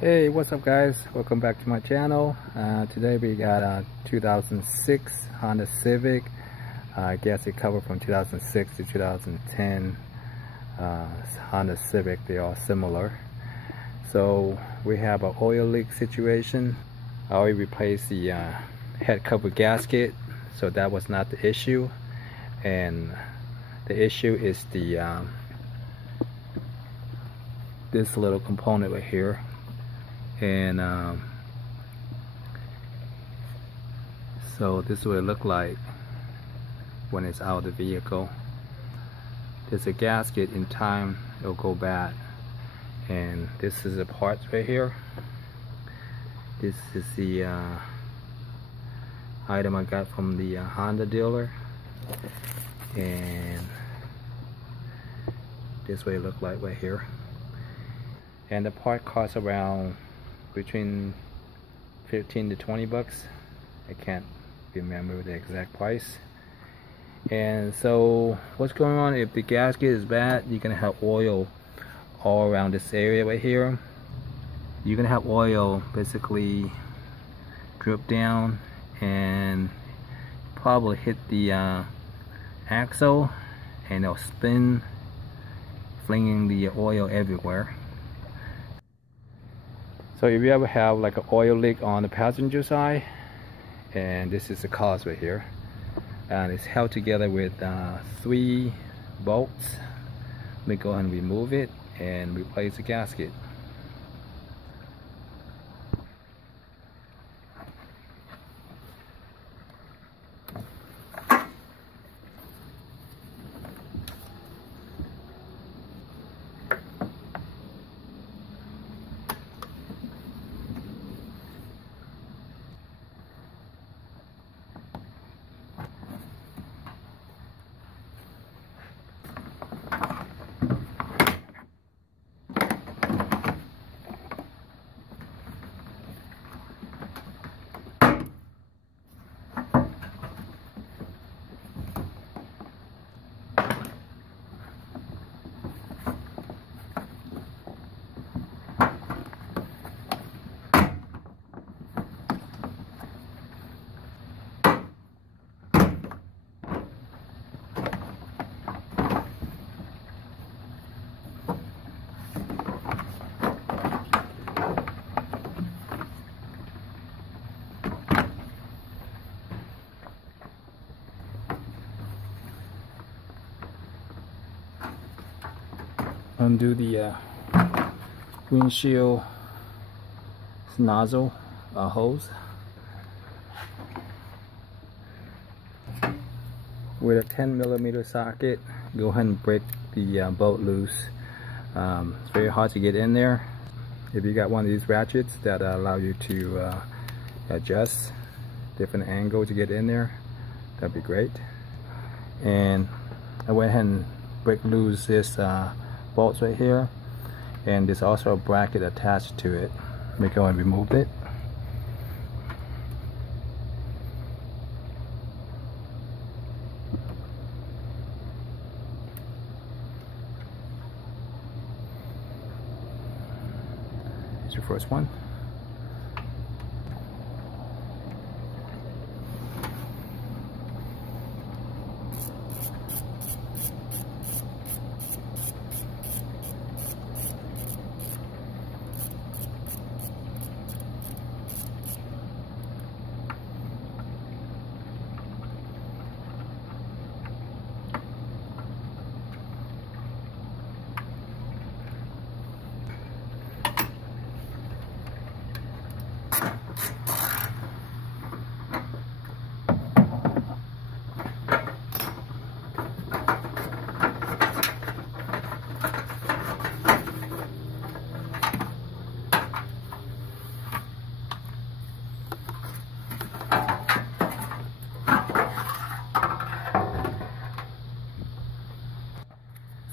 Hey, what's up guys, welcome back to my channel. Today we got a 2006 Honda Civic. I guess it covered from 2006 to 2010 Honda Civic. They are similar. So we have an oil leak situation. I already replaced the head cover gasket, so that was not the issue. And the issue is the this little component right here. And so this is what it look like when it's out of the vehicle. There's a gasket, in time it'll go bad, and this is the parts right here. This is the item I got from the Honda dealer, and this way it look like right here. And the part costs around between 15 to 20 bucks. I can't remember the exact price. And so what's going on, if the gasket is bad, you're gonna have oil all around this area right here. You're gonna have oil basically drip down and probably hit the axle, and it'll spin, flinging the oil everywhere. So if you ever have like an oil leak on the passenger side, and this is the cause right here, and it's held together with 3 bolts. Let me go ahead and remove it and replace the gasket. Undo the windshield nozzle hose with a 10mm socket. Go ahead and break the bolt loose. It's very hard to get in there. If you got one of these ratchets that allow you to adjust different angle to get in there, that'd be great. And I went ahead and break loose this bolts right here, and there's also a bracket attached to it. Let me go and remove it. Here's your first one.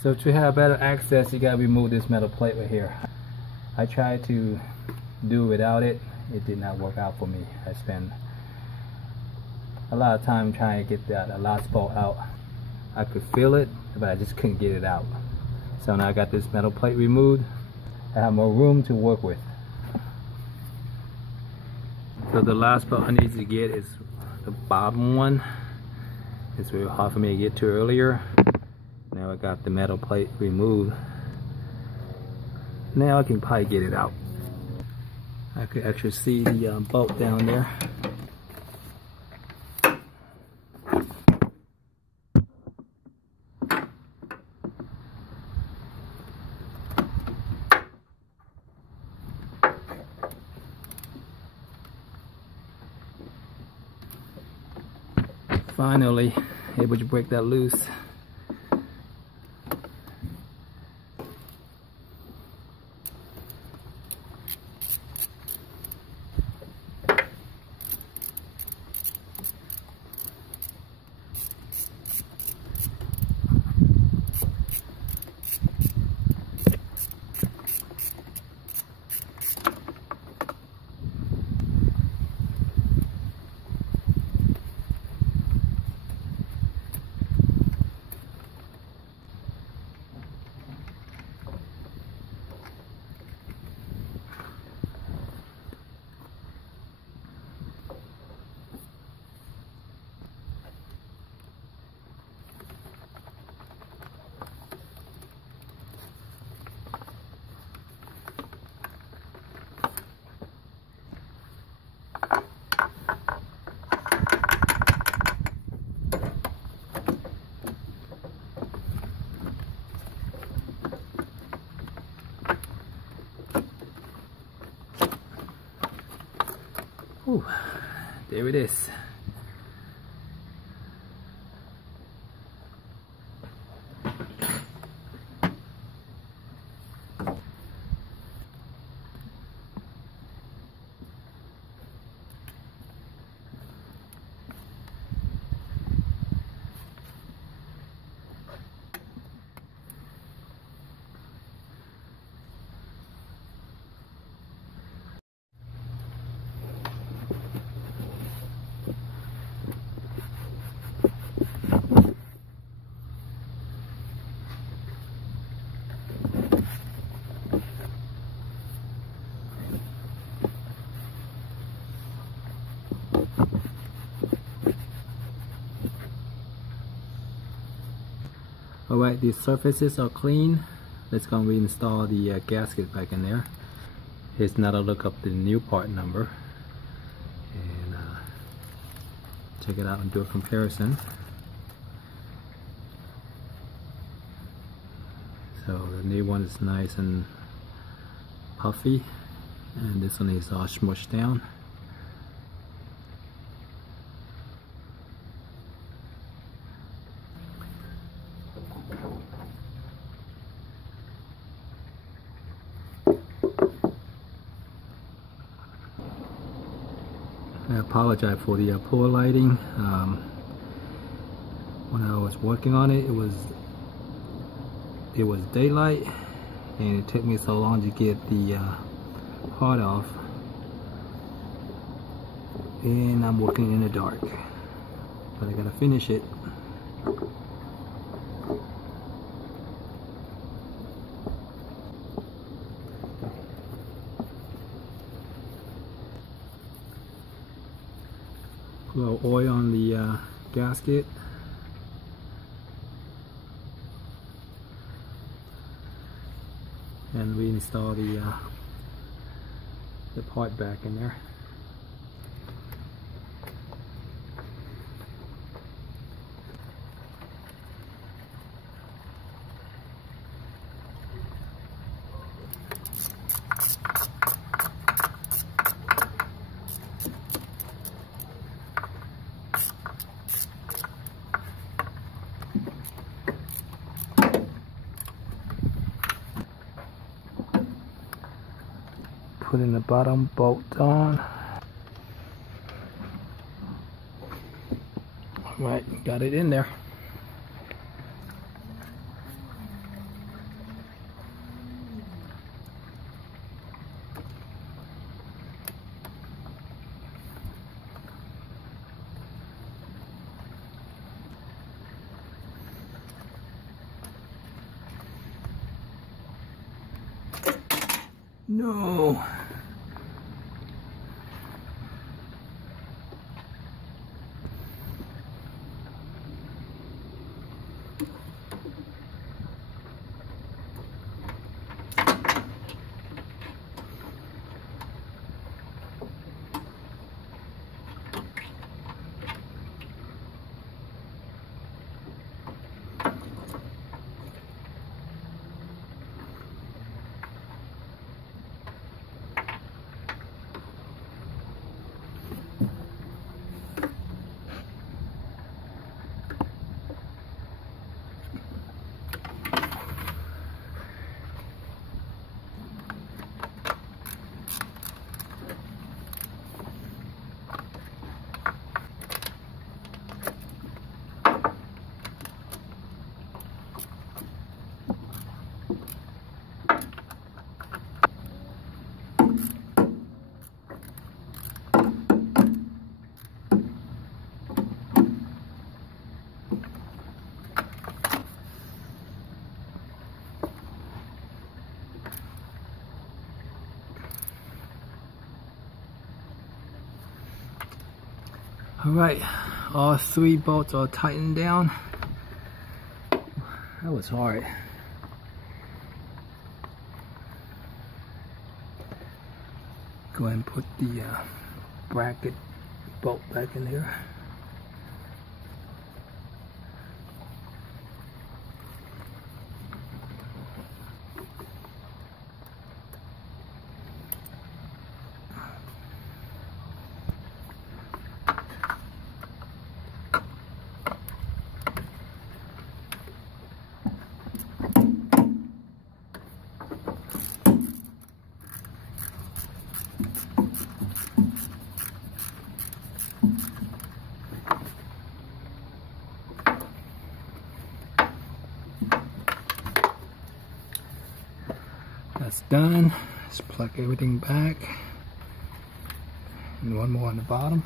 So to have better access, you gotta remove this metal plate right here. I tried to do without it. It did not work out for me. I spent a lot of time trying to get that last bolt out. I could feel it, but I just couldn't get it out. So now I got this metal plate removed. I have more room to work with. So the last part I need to get is the bottom one. It's really hard for me to get to earlier. Now I got the metal plate removed. Now I can probably get it out. I could actually see the bolt down there. Finally able to break that loose. Ooh, there it is. Alright, the surfaces are clean. Let's go and reinstall the gasket back in there. Here's another look up the new part number and check it out and do a comparison. So the new one is nice and puffy, and this one is all smushed down. I apologize for the poor lighting. When I was working on it, it was daylight, and it took me so long to get the part off, and I'm working in the dark, but I gotta finish it. A little oil on the gasket. And reinstall the part back in there. Putting the bottom bolt on. Alright, got it in there. No. Alright, all 3 bolts are tightened down. That was hard. Go ahead and put the bracket bolt back in here. That's done. Let's plug everything back. And one more on the bottom.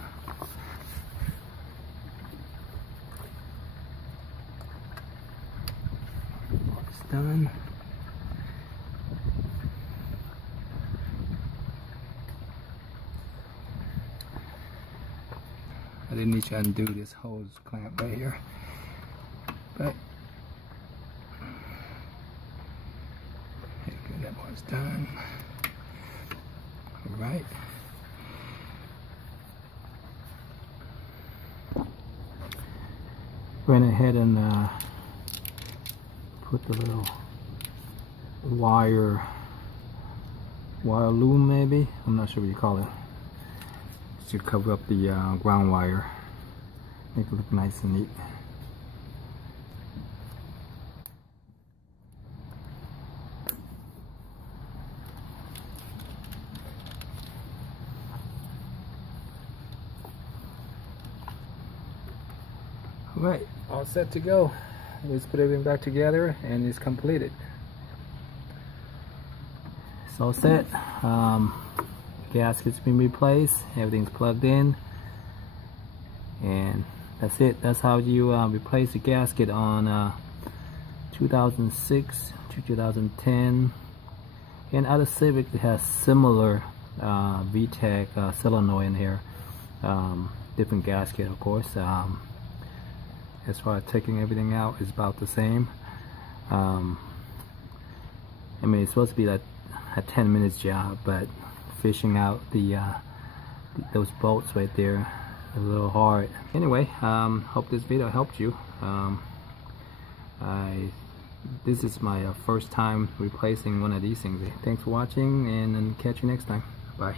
It's done. I didn't need to undo this hose clamp right here, but that one's done. All right. Went ahead and put the little wire loom, maybe. I'm not sure what you call it. To cover up the ground wire, make it look nice and neat. Alright, all set to go. Let's put everything back together and it's completed. It's all set. Gasket's been replaced, everything's plugged in, and that's it. That's how you replace the gasket on 2006 to 2010. And other Civics has similar VTEC Solenoid in here. Different gasket, of course. As far as taking everything out, is about the same. I mean, it's supposed to be like a 10 minutes job, but fishing out the those bolts right there is a little hard. Anyway, hope this video helped you. This is my first time replacing one of these things. Thanks for watching, and catch you next time. Bye.